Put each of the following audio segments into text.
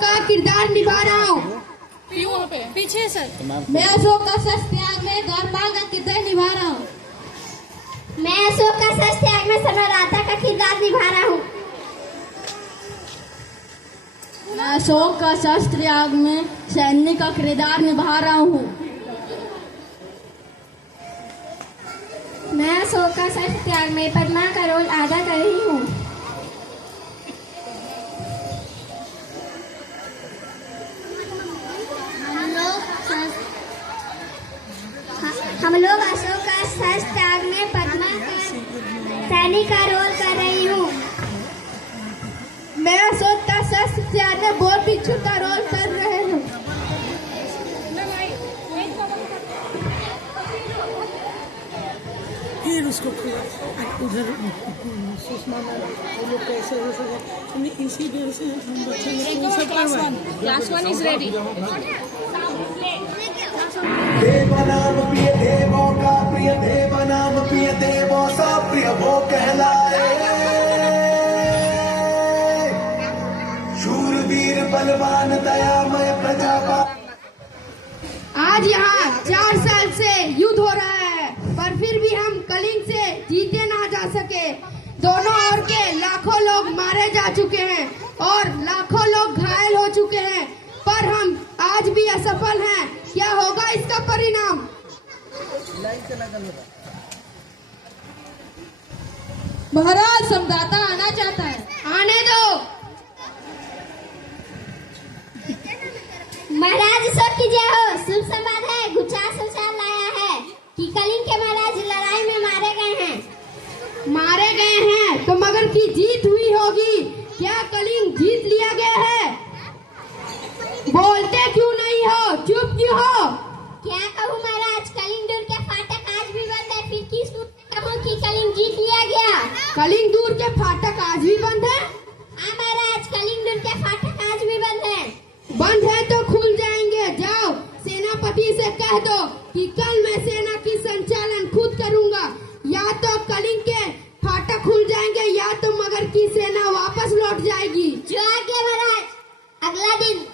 का किरदार निभा रहा हूँ। पीछे सर। मैं अशोक का शस्त्र त्याग में द्वारपाल का किरदार निभा रहा हूँ। मैं अशोक का शस्त्र त्याग में समराता का किरदार निभा रहा हूँ। मैं अशोक का शस्त्र त्याग में सैनिक का किरदार निभा रहा हूँ। मैं अशोक का शस्त्र त्याग में पद्मा का रोल अदा कर रही हूँ। हम लोग अशोक का शस्त्र त्याग में पद्मा का सैनिक का रोल कर रही हूँ। मैं अशोक का शस्त्र त्याग में बोर भिक्षु का रोल कर रहे हूँ। फिर उसको उधर सुषमा मैम लोग कैसे हो सके इसी डर से हम बच्चे क्लास वन इज रेडी। देवनाम प्रिय देवों का प्रिय देवनाम प्रिय देवों सा प्रिय वो कहलाए। शूरवीर बलवान दयामय प्रजापा। आज यहाँ 4 साल से युद्ध हो रहा है, पर फिर भी हम कलिंग से जीते ना जा सके। दोनों ओर के लाखों लोग मारे जा चुके हैं और लाखों लोग घायल हो चुके हैं, पर हम आज भी असफल हैं। क्या होगा इसका परिणाम? महाराज सम्राता आना चाहता है। आने दो। महाराज सब की जय हो। शुभ संवाद है, गुच्छा समाचार लाया है कि कलिंग के महाराज लड़ाई में मारे गए हैं। मारे गए हैं तो मगर की जीत हुई होगी। क्या कलिंग जीत लिया गया है? बोलते क्यों नहीं हो? चुप क्यों हो? क्या कहूँ महाराज, कलिंग दूर के फाटक आज भी बंद है। फिर किस कहूँ कि कलिंग जीत लिया गया? कलिंग दूर के फाटक आज भी बंद है? हाँ महाराज, कलिंग दूर के फाटक आज भी बंद है। बंद है तो खुल जाएंगे। जाओ सेनापति से कह दो कि कल मैं सेना की संचालन खुद करूंगा। या तो कलिंग के फाटक खुल जाएंगे या तो मगर की सेना वापस लौट जाएगी। जो आज्ञा महाराज। अगला दिन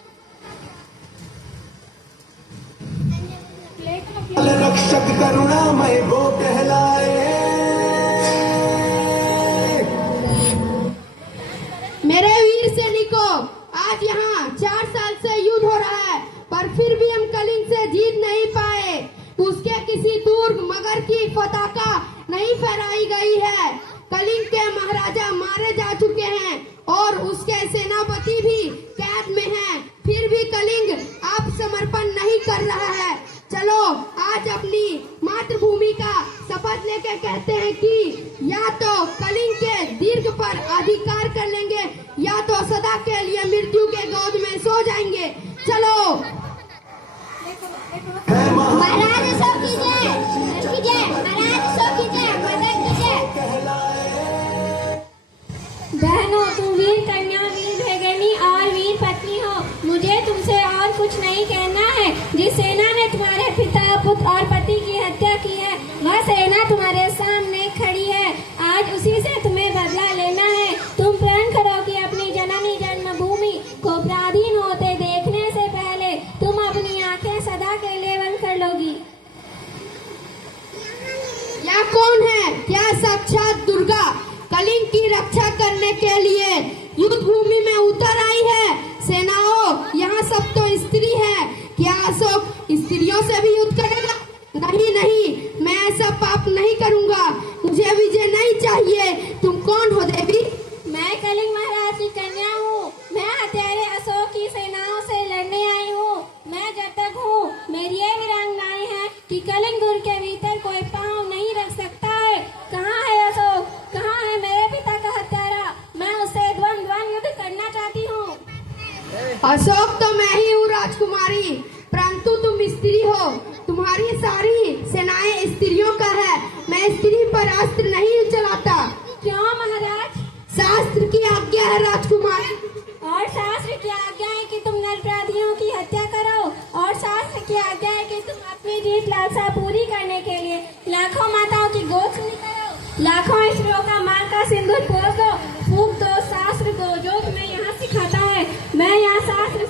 रक्षक करुणामय वो कहलाए। मेरे वीर सैनिकों, आज यहाँ 4 साल से युद्ध हो रहा है, पर फिर भी हम कलिंग से जीत नहीं पाए। उसके किसी दुर्ग मगर की पताका नहीं फहराई गई है। कलिंग के महाराजा मारे जा चुके हैं और उसके सेनापति भी कैद में हैं। फिर भी कलिंग आप समर्पण नहीं कर रहा है। चलो आज अपनी मातृभूमि का शपथ लेके कहते हैं कि या तो कलिंग के दीर्घ पर अधिकार कर लेंगे या तो सदा के लिए मृत्यु के गोद में सो जाएंगे। चलो महाराज अशोक की जय। महाराज अशोक की जय। मदन की जय। बहनों, तुम वीर कन्या, वीर भैगनी और वीर पत्नी हो। मुझे तुमसे और कुछ नहीं कहना है। जिस सेना ने तुम्हारे पिता, पुत्र और पति की हत्या की है, वह सेना तुम्हारे सामने खड़ी है। आज उसी से तुम्हें बदला लेना है। तुम प्रण करो कि अपनी जननी जन्मभूमि को पराधीन होते देखने से पहले तुम अपनी आंखें सदा के लिए बंद कर लोगी। यह कौन है? क्या साक्षात दुर्गा कलिंग की रक्षा करने के लिए युद्ध भूमि में उतर आई है? सेनाओं, यहाँ सब तो स्त्री है। क्या अशोक स्त्रियों से भी युद्ध करेगा? नहीं, मैं ऐसा पाप नहीं करूँगा। मुझे विजय नहीं चाहिए। तुम कौन हो देवी? मैं कलिंग महाराज की कन्या हूँ। मैं हत्यारे अशोक की सेनाओं से लड़ने आई हूँ। मैं जब तक हूँ मेरी ये वीरांगनाएं हैं कि कलिंग दुर्ग के भीतर कोई पाँव नहीं रख सकता है। कहाँ है अशोक? कहाँ है मेरे पिता का हत्यारा? मैं उससे द्वंद्व युद्ध करना चाहती हूँ। अशोक तो मैं ही हूँ राजकुमारी, परंतु तुम स्त्री हो। तुम्हारी सारी सेनाएं स्त्रियों का है। मैं स्त्री पर अस्त्र नहीं चलाता। क्यों महाराज? शास्त्र की आज्ञा है राजकुमारी। और शास्त्र की आज्ञा है कि तुम नरपराधियों की हत्या करो। और शास्त्र की आज्ञा है कि तुम अपनी जीत लालसा पूरी करने के लिए लाखों माताओं की गोद करो। लाखों स्त्रियों का मां का सिंदूर पोस दो, फूंक दो, शास्त्र दो जो तुम्हें यहाँ सिखाता है। मैं यहाँ शास्त्र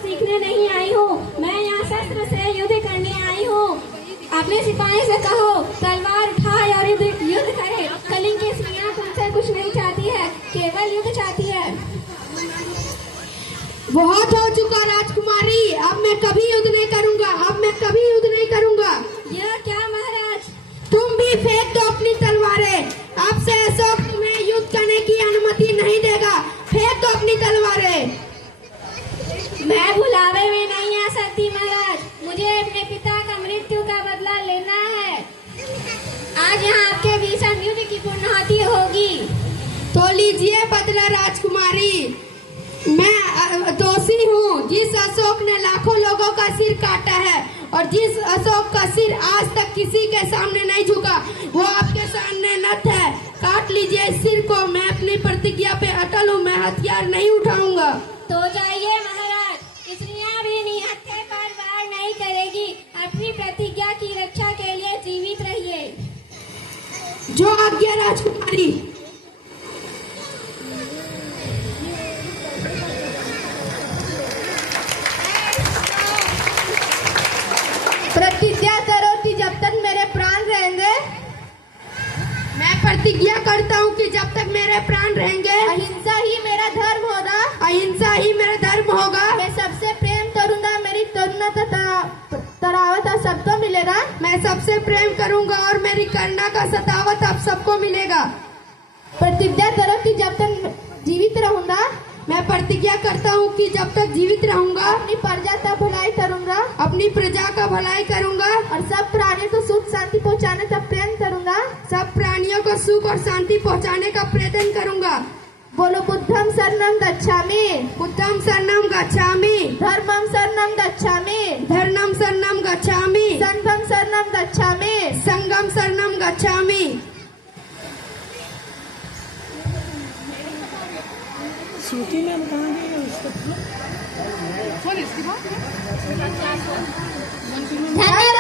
अपने सिपाही से कहो तलवार उठाए और युद्ध करे। कलिंग की स्त्रियां तुमसे कुछ नहीं चाहती है, केवल युद्ध चाहती है। बहुत हो चुका राजकुमारी, अब मैं कभी युद्ध नहीं करूंगा, अब मैं कभी युद्ध नहीं करूंगा। यह क्या महाराज? तुम भी फेंक दो अपनी तलवारें, अब से अशोक तुम्हें युद्ध करने की अनुमति नहीं देगा। फेंक दो अपनी तलवारें। मैं बुलावे में नहीं आ सकती महाराज, मुझे अपने पिता का मृत्यु का बदला लेना है। आज यहाँ आपके भीषण युद्ध की पूर्णाहुति होगी। तो लीजिए बदला राजकुमारी। मैं दोषी हूँ, जिस अशोक ने लाखों लोगों का सिर काटा है और जिस अशोक का सिर आज तक किसी के सामने नहीं झुका, वो आपके सामने नत है। काट लीजिए इस सिर को, मैं अपनी प्रतिज्ञा पे अटल हूँ, मैं हथियार नहीं उठाऊंगा। तो जाइए महाराज, स्त्रियां भी निहत्थे पर वार नहीं करेगी। अपनी प्रतिज्ञा की रक्षा के लिए जीवित रहिए। जो आज्ञा राजकुमारी। प्रतिज्ञा करो कि जब तक मेरे प्राण रहेंगे, मैं प्रतिज्ञा करता हूँ कि जब तक मेरे प्राण रहेंगे अहिंसा ही मेरा धर्म होगा। अहिंसा ही मेरा धर्म होगा। मैं सबसे प्रेम करूंगा, मेरी करुणा तरावत सबको मिलेगा। मैं सबसे प्रेम करूंगा और मेरी करुणा का सतावत आप सबको मिलेगा। प्रतिज्ञा करो कि जब तक जीवित रहूंगा, मैं प्रतिज्ञा करता हूँ कि जब तक जीवित रहूंगा अपनी प्रजा का भलाई करूंगा, अपनी प्रजा का भलाई करूंगा और सब प्राणियों को सुख शांति पहुंचाने का प्रयत्न करूंगा। सब प्राणियों को सुख और शांति पहुंचाने का प्रयत्न करूंगा। बोलो बुद्धम शरणं गच्छामि, बुद्धम शरणं गच्छामि, धर्मं शरणं गच्छामि, धर्मं शरणं गच्छामि, संघं शरणं गच्छामि, संघं शरणं गच्छामि। श्रुति में हम कहाँ गए उसको? धन्यवाद।